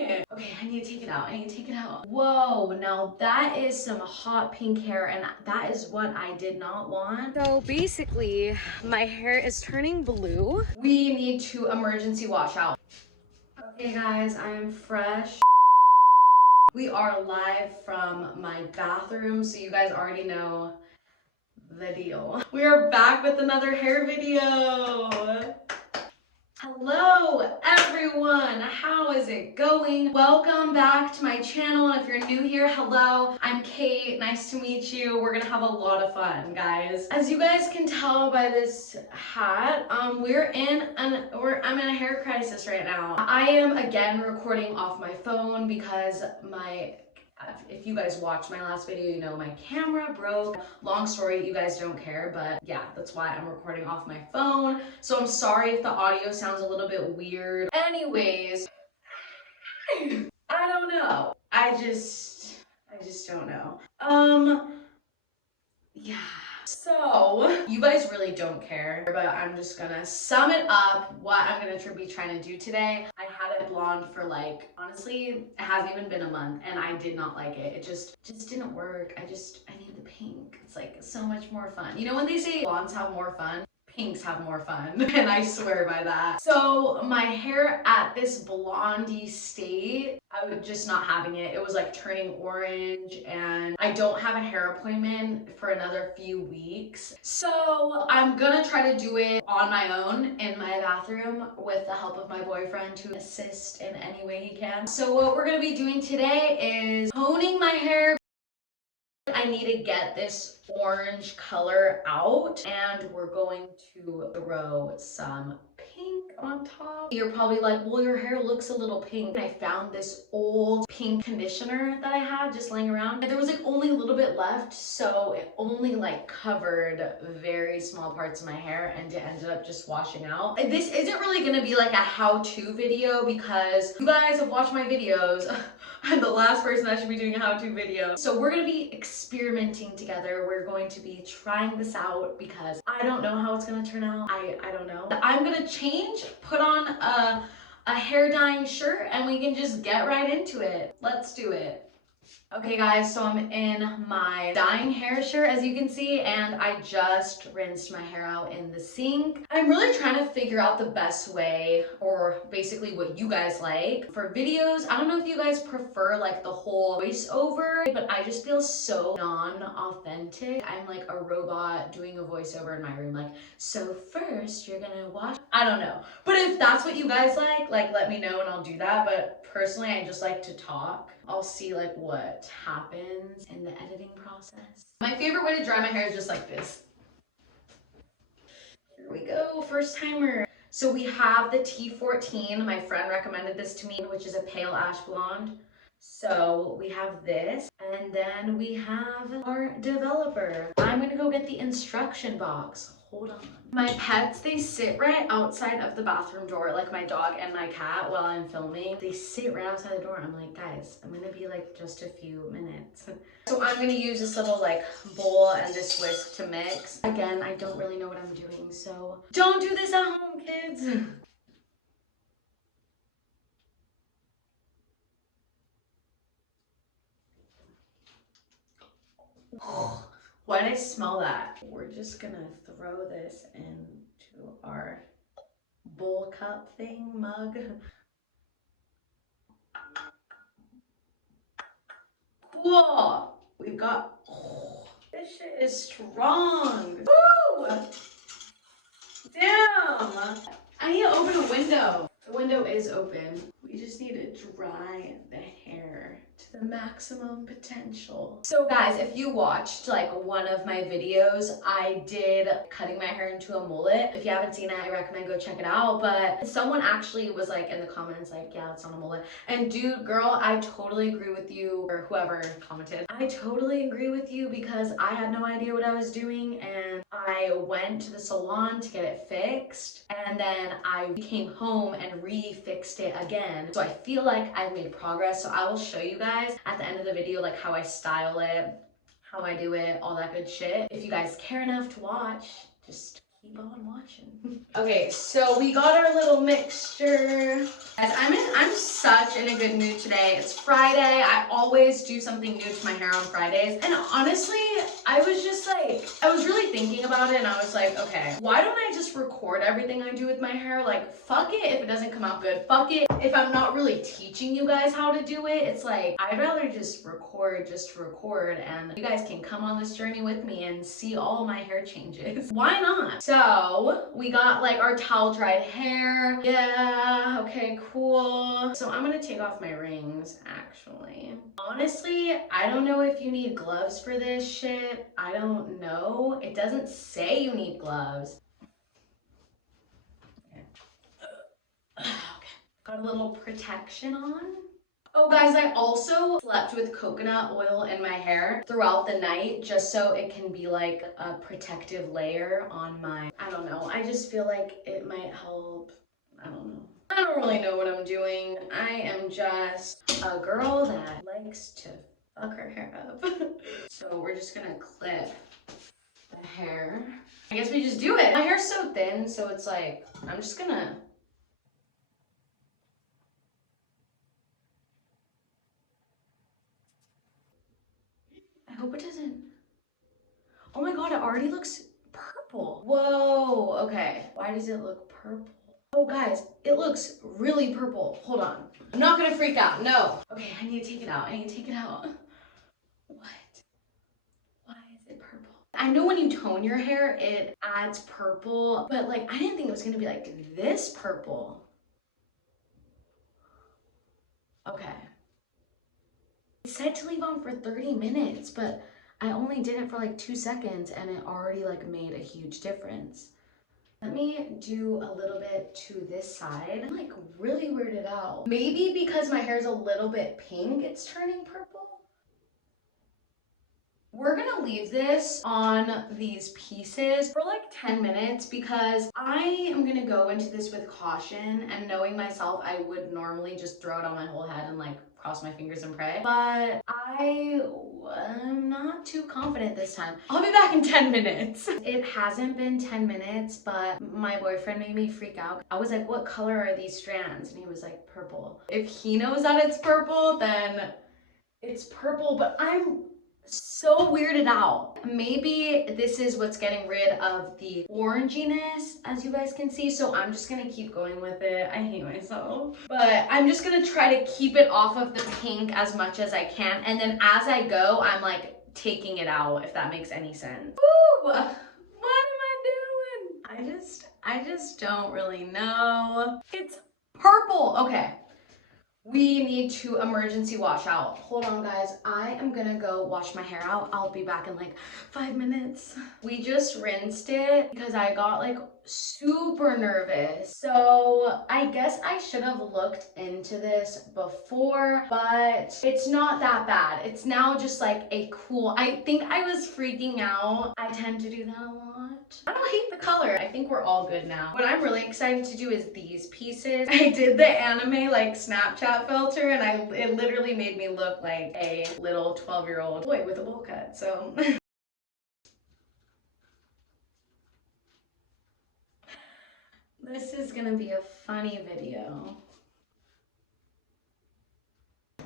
it. Okay, I need to take it out. I need to take it out. Whoa, now that is some hot pink hair, and that is what I did not want. So basically, my hair is turning blue. We need to emergency wash out. Okay guys, I am fresh. We are live from my bathroom, so you guys already know the deal. We are back with another hair video. Hello everyone, how is it going? Welcome back to my channel, and if you're new here, hello, I'm Kate, nice to meet you. We're gonna have a lot of fun, guys. As you guys can tell by this hat, I'm in a hair crisis right now. I am again recording off my phone because if you guys watched my last video, you know my camera broke. Long story, you guys don't care, but yeah, that's why I'm recording off my phone. So I'm sorry if the audio sounds a little bit weird. Anyways, I don't know. I just don't know. Yeah. So, you guys really don't care, but I'm just gonna sum it up what I'm gonna be trying to do today. I had it blonde for like, honestly, it hasn't even been a month, and I did not like it. It just didn't work. I need the pink. It's like so much more fun. You know when they say blondes have more fun? Pinks have more fun, and I swear by that. So my hair at this blondie state, I was just not having it. It was like turning orange, and I don't have a hair appointment for another few weeks. So I'm gonna try to do it on my own in my bathroom with the help of my boyfriend to assist in any way he can. So what we're gonna be doing today is toning my hair. I need to get this orange color out, and we're going to throw some pink on top. You're probably like, well, your hair looks a little pink. I found this old pink conditioner that I had just laying around, and there was like only a little bit left, so it only like covered very small parts of my hair, and it ended up just washing out. This isn't really gonna be like a how-to video because you guys have watched my videos. I'm the last person that should be doing a how-to video. So we're gonna be experimenting together. We're going to be trying this out because I don't know how it's gonna turn out. I don't know. I'm gonna change, put on a hair dyeing shirt, and we can just get right into it. Let's do it. Okay guys, so I'm in my dyeing hair shirt, as you can see, and I just rinsed my hair out in the sink. I'm really trying to figure out the best way, or basically what you guys like. For videos, I don't know if you guys prefer like the whole voiceover, but I just feel so non-authentic. I'm like a robot doing a voiceover in my room, like, so first you're gonna wash. I don't know. But if that's what you guys like let me know and I'll do that. But personally, I just like to talk. I'll see like what happens in the editing process. My favorite way to dry my hair is just like this. Here we go, first timer. So we have the T14. My friend recommended this to me, which is a pale ash blonde. So we have this, and then we have our developer. I'm gonna go get the instruction box. Hold on. My pets, they sit right outside of the bathroom door, like my dog and my cat, while I'm filming. They sit right outside the door. I'm like, guys, I'm gonna be like just a few minutes. So I'm gonna use this little like bowl and this whisk to mix. Again, I don't really know what I'm doing, so don't do this at home, kids. Why did I smell that? We're just gonna throw this into our bowl cup thing, mug. Cool. We've got, this shit is strong. Woo! Damn. I need to open a window. The window is open. We just need to dry the hair to the maximum potential. So guys, if you watched like one of my videos, I did cutting my hair into a mullet. If you haven't seen it, I recommend go check it out. But someone actually was like in the comments like, yeah, it's not a mullet. And dude, girl, I totally agree with you, or whoever commented. I totally agree with you because I had no idea what I was doing, and I went to the salon to get it fixed, and then I came home and re-fixed it again. So I feel like I've made progress. So I will show you guys at the end of the video like how I style it, how I do it, all that good shit. If you guys care enough to watch, just keep on watching. Okay, so we got our little mixture. Guys, I'm such in a good mood today. It's Friday. I always do something new to my hair on Fridays. And honestly, I was just like, I was really thinking about it and I was like, okay, why don't I just record everything I do with my hair? Like, fuck it if it doesn't come out good. Fuck it if I'm not really teaching you guys how to do it. It's like, I'd rather just record and you guys can come on this journey with me and see all my hair changes. Why not? So we got like our towel dried hair. Yeah, okay, cool. So I'm gonna take off my rings actually. Honestly, I don't know if you need gloves for this shit. I don't know. It doesn't say you need gloves. Okay. Okay. Got a little protection on. Oh guys, I also slept with coconut oil in my hair throughout the night just so it can be like a protective layer on my, I don't know, I just feel like it might help. I don't know. I don't really know what I'm doing. I am just a girl that likes to fuck her hair up. So we're just gonna clip the hair. I guess we just do it. My hair's so thin, so it's like, I'm just gonna I hope it doesn't. Oh my god, it already looks purple. Whoa, okay. Why does it look purple? Oh guys, it looks really purple. Hold on. I'm not gonna freak out, no. Okay, I need to take it out. I need to take it out. What? Why is it purple? I know when you tone your hair, it adds purple, but like, I didn't think it was gonna be like this purple. Okay. It said to leave on for 30 minutes, but I only did it for like 2 seconds and it already like made a huge difference. Let me do a little bit to this side. I'm like really weirded out. Maybe because my hair is a little bit pink, it's turning purple. We're gonna leave this on these pieces for like 10 minutes because I am gonna go into this with caution, and knowing myself, I would normally just throw it on my whole head and like cross my fingers and pray. But I'm not too confident this time. I'll be back in 10 minutes. It hasn't been 10 minutes, but my boyfriend made me freak out. I was like, what color are these strands? And he was like, purple. If he knows that it's purple, then it's purple, but I'm so weirded out. Maybe this is what's getting rid of the oranginess, as you guys can see. So I'm just gonna keep going with it. I hate myself. But I'm just gonna try to keep it off of the pink as much as I can. And then as I go, I'm like taking it out, if that makes any sense. Ooh, what am I doing? I just don't really know. It's purple. Okay. We need to emergency wash out. Hold on guys, I am gonna go wash my hair out. I'll be back in like 5 minutes. We just rinsed it because I got like super nervous. So I guess I should have looked into this before, but it's not that bad. It's now just like a cool, I think I was freaking out. I tend to do that a lot. I don't hate the color. I think we're all good now. What I'm really excited to do is these pieces. I did the anime like Snapchat filter and it literally made me look like a little 12-year-old boy with a bowl cut. So this is gonna be a funny video.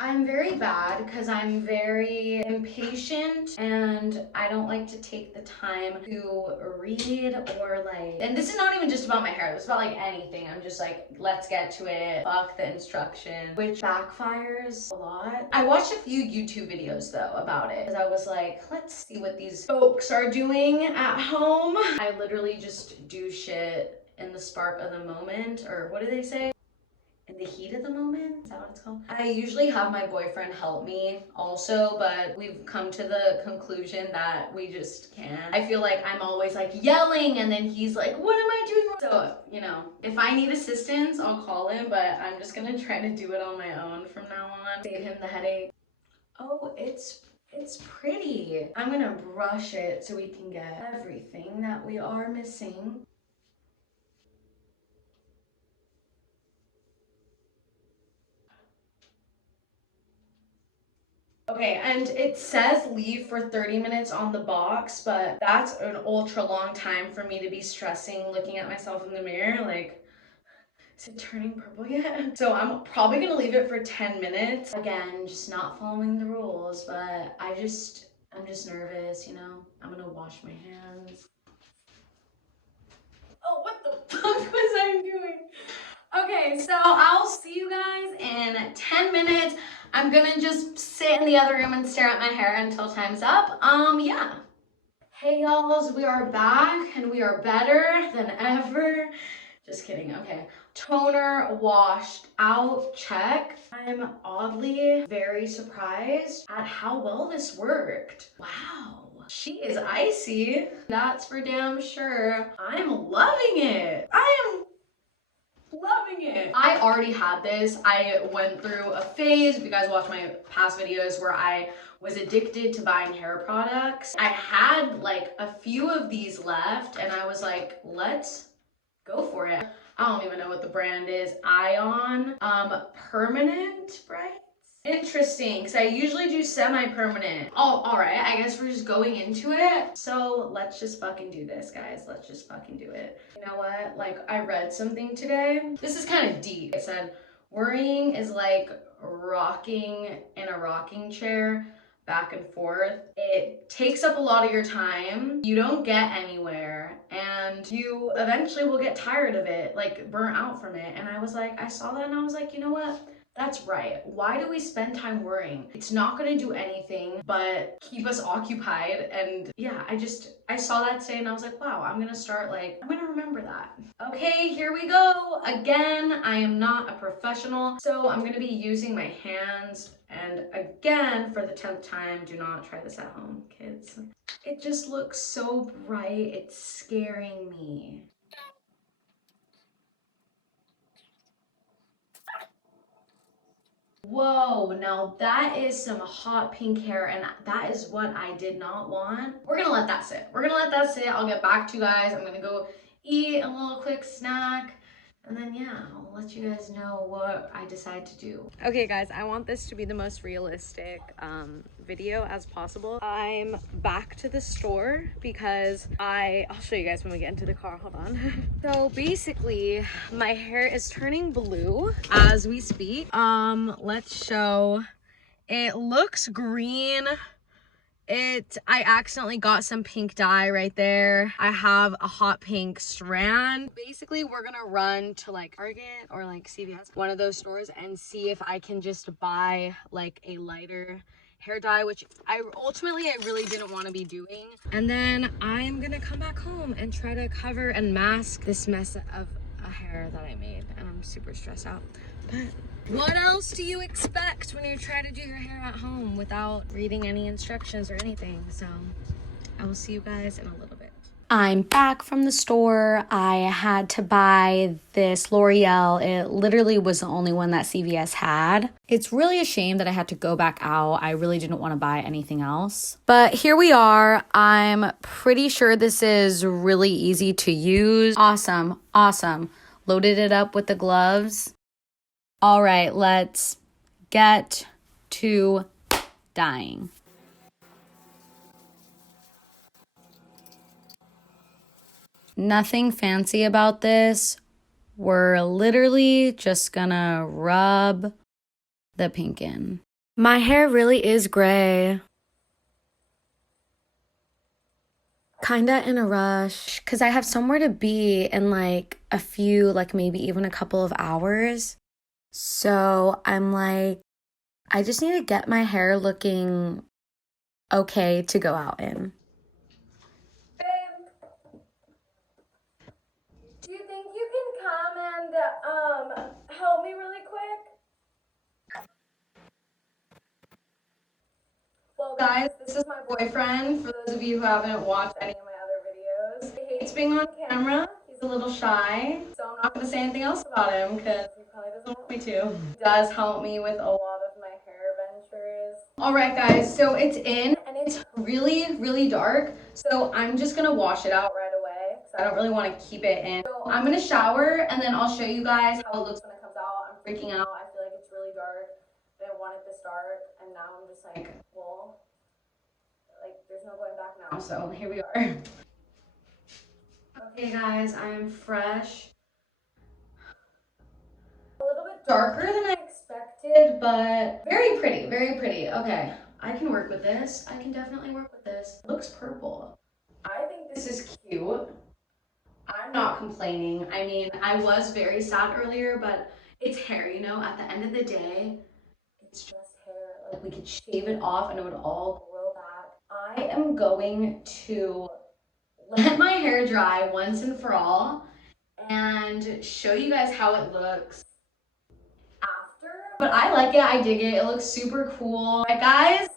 I'm very bad because I'm very impatient and I don't like to take the time to read or like, and this is not even just about my hair, it's about like anything. I'm just like, let's get to it, fuck the instructions, which backfires a lot. I watched a few YouTube videos though about it because I was like, let's see what these folks are doing at home. I literally just do shit in the spark of the moment, or what do they say? In the heat of the moment? Is that what it's called? I usually have my boyfriend help me also, but we've come to the conclusion that we just can't. I feel like I'm always like yelling and then he's like, what am I doing? So, you know, if I need assistance, I'll call him, but I'm just gonna try to do it on my own from now on. Save him the headache. Oh, it's pretty. I'm gonna brush it so we can get everything that we are missing. Okay, and it says leave for 30 minutes on the box, but that's an ultra long time for me to be stressing looking at myself in the mirror. Like, Is it turning purple yet? So I'm probably gonna leave it for 10 minutes. Again, just not following the rules, but I'm just nervous, you know? I'm gonna wash my hands. Oh, what the fuck was I doing? Okay, so I'll see you guys in 10 minutes. I'm gonna just sit in the other room and stare at my hair until time's up. Yeah. Hey y'alls, we are back and we are better than ever. Just kidding, okay. Toner washed out, check. I'm oddly very surprised at how well this worked. Wow, she is icy. That's for damn sure. I'm loving it. I am loving it. I already had this. I went through a phase, if you guys watch my past videos, where I was addicted to buying hair products. I had like a few of these left and I was like, let's go for it. I don't even know what the brand is. Ion permanent, right? Interesting, because I usually do semi-permanent. Oh, all right, I guess we're just going into it. So let's just fucking do this, guys. Let's just fucking do it. You know what? Like, I read something today. This is kind of deep. It said, worrying is like rocking in a rocking chair back and forth. It takes up a lot of your time. You don't get anywhere and you eventually will get tired of it, like burnt out from it. And I was like, I saw that and I was like, you know what? That's right. Why do we spend time worrying? It's not going to do anything but keep us occupied. And yeah, I saw that today and I was like, wow, I'm going to remember that. Okay, here we go. Again, I am not a professional, so I'm going to be using my hands. And again, for the 10th time, do not try this at home, kids. It just looks so bright. It's scaring me. Whoa, now that is some hot pink hair and that is what I did not want. We're gonna let that sit. We're gonna let that sit. I'll get back to you guys. I'm gonna go eat a little quick snack. And then yeah, I'll let you guys know what I decide to do. Okay guys, I want this to be the most realistic video as possible. I'm back to the store because I'll show you guys when we get into the car, hold on. So basically, my hair is turning blue as we speak. Let's show. It looks green. I accidentally got some pink dye right there. I have a hot pink strand. Basically, we're gonna run to like Target or like CVS, one of those stores, and see if I can just buy like a lighter hair dye, which I really didn't want to be doing. And then I'm gonna come back home and try to cover and mask this mess of a hair that I made. And I'm super stressed out. But what else do you expect when you try to do your hair at home without reading any instructions or anything? So I will see you guys in a little bit. I'm back from the store. I had to buy this L'Oreal. It literally was the only one that CVS had. It's really a shame that I had to go back out. I really didn't want to buy anything else. But here we are. I'm pretty sure this is really easy to use. Awesome, awesome. Loaded it up with the gloves. All right, let's get to dyeing. Nothing fancy about this. We're literally just gonna rub the pink in. My hair really is gray. Kinda in a rush because I have somewhere to be in like a few, like maybe even a couple of hours. So I'm like, I just need to get my hair looking okay to go out in. Babe, do you think you can come and help me really quick? Well guys, this is my boyfriend. For those of you who haven't watched any of my other videos, he hates being on camera. He's a little shy, so I'm not going to say anything else about him because he probably doesn't want me to. He does help me with a lot of my hair ventures. Alright guys, so it's in and it's really dark, so I'm just going to wash it out right away because I don't really want to keep it in. So I'm going to shower and then I'll show you guys how it looks when it comes out. I'm freaking out. I feel like it's really dark. I didn't want it this dark and now I'm just like, well, like there's no going back now, so here we are. Okay guys, I am fresh. darker than I expected, but very pretty, very pretty. Okay, I can work with this. I can definitely work with this. It looks purple. I think this is cute. I'm not complaining. I mean, I was very sad earlier, but it's hair, you know? At the end of the day, it's just hair. Like, we could shave it off and it would all grow back. I am going to let my hair dry once and for all and show you guys how it looks after. But I like it. I dig it. It looks super cool. All right, guys.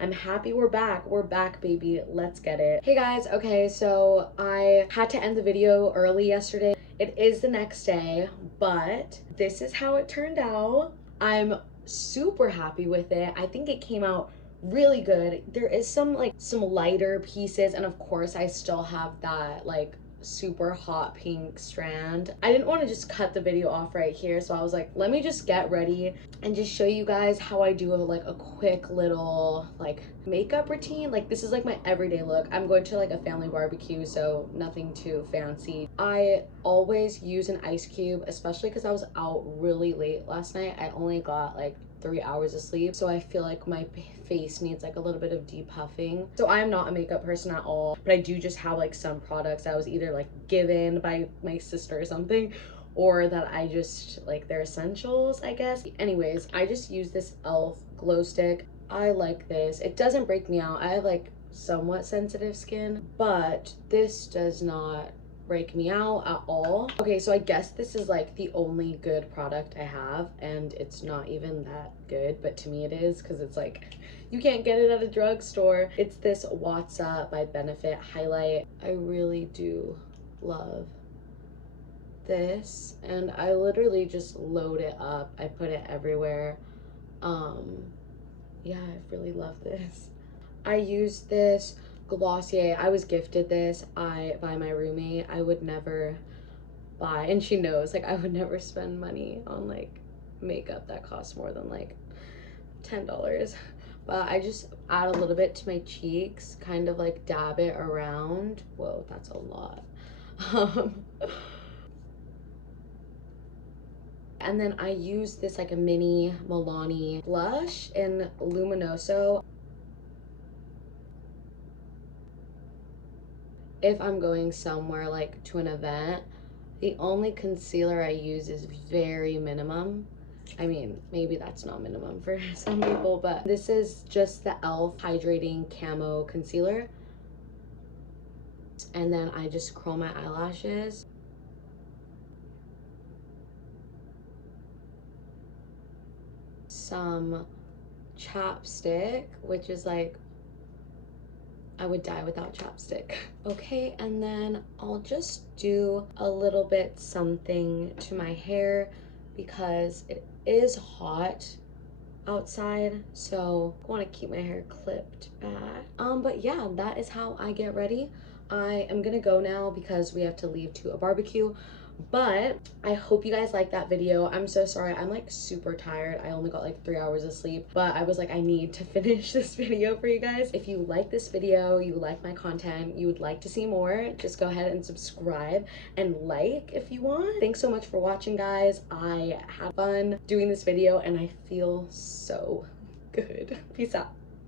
I'm happy we're back. We're back, baby. Let's get it. Hey guys, okay, so I had to end the video early yesterday. It is the next day, but this is how it turned out. I'm super happy with it. I think it came out really good. There is some lighter pieces, and of course I still have that like super hot pink strand. I didn't want to just cut the video off right here, so I was like, let me just get ready and just show you guys how I do a quick little like makeup routine. Like, this is like my everyday look. I'm going to like a family barbecue, so nothing too fancy. I always use an ice cube, especially because I was out really late last night. I only got like 3 hours of sleep, so I feel like my face needs like a little bit of depuffing. So I am not a makeup person at all, but I do just have like some products I was either like given by my sister or something, or that I just like, they're essentials, I guess. Anyways, I just use this e.l.f. glow stick. I like this. It doesn't break me out. I have like somewhat sensitive skin, but this does not break me out at all. Okay, so I guess this is like the only good product I have, and it's not even that good, but to me it is, because it's like, you can't get it at a drugstore. It's this What's Up by Benefit highlight. I really do love this, and I literally just load it up. I put it everywhere. Yeah, I really love this. I use this Glossier. I was gifted this by my roommate. I would never buy, and she knows, like, I would never spend money on like makeup that costs more than like $10. But I just add a little bit to my cheeks, kind of like dab it around. Whoa, that's a lot. And then I use this like a mini Milani blush in Luminoso. If I'm going somewhere like to an event, the only concealer I use is very minimum. I mean, maybe that's not minimum for some people, but this is just the e.l.f. Hydrating Camo Concealer. And then I just curl my eyelashes. Some chapstick, which is like, I would die without chapstick. Okay, and then I'll just do a little bit something to my hair because it is hot outside, so I want to keep my hair clipped back. But yeah, that is how I get ready. I am gonna go now because we have to leave to a barbecue. But I hope you guys like that video. I'm so sorry, I'm like super tired. I only got like 3 hours of sleep, but I was like, I need to finish this video for you guys. If you like this video, you like my content, you would like to see more, just go ahead and subscribe and like if you want. Thanks so much for watching, guys. I had fun doing this video and I feel so good. Peace out.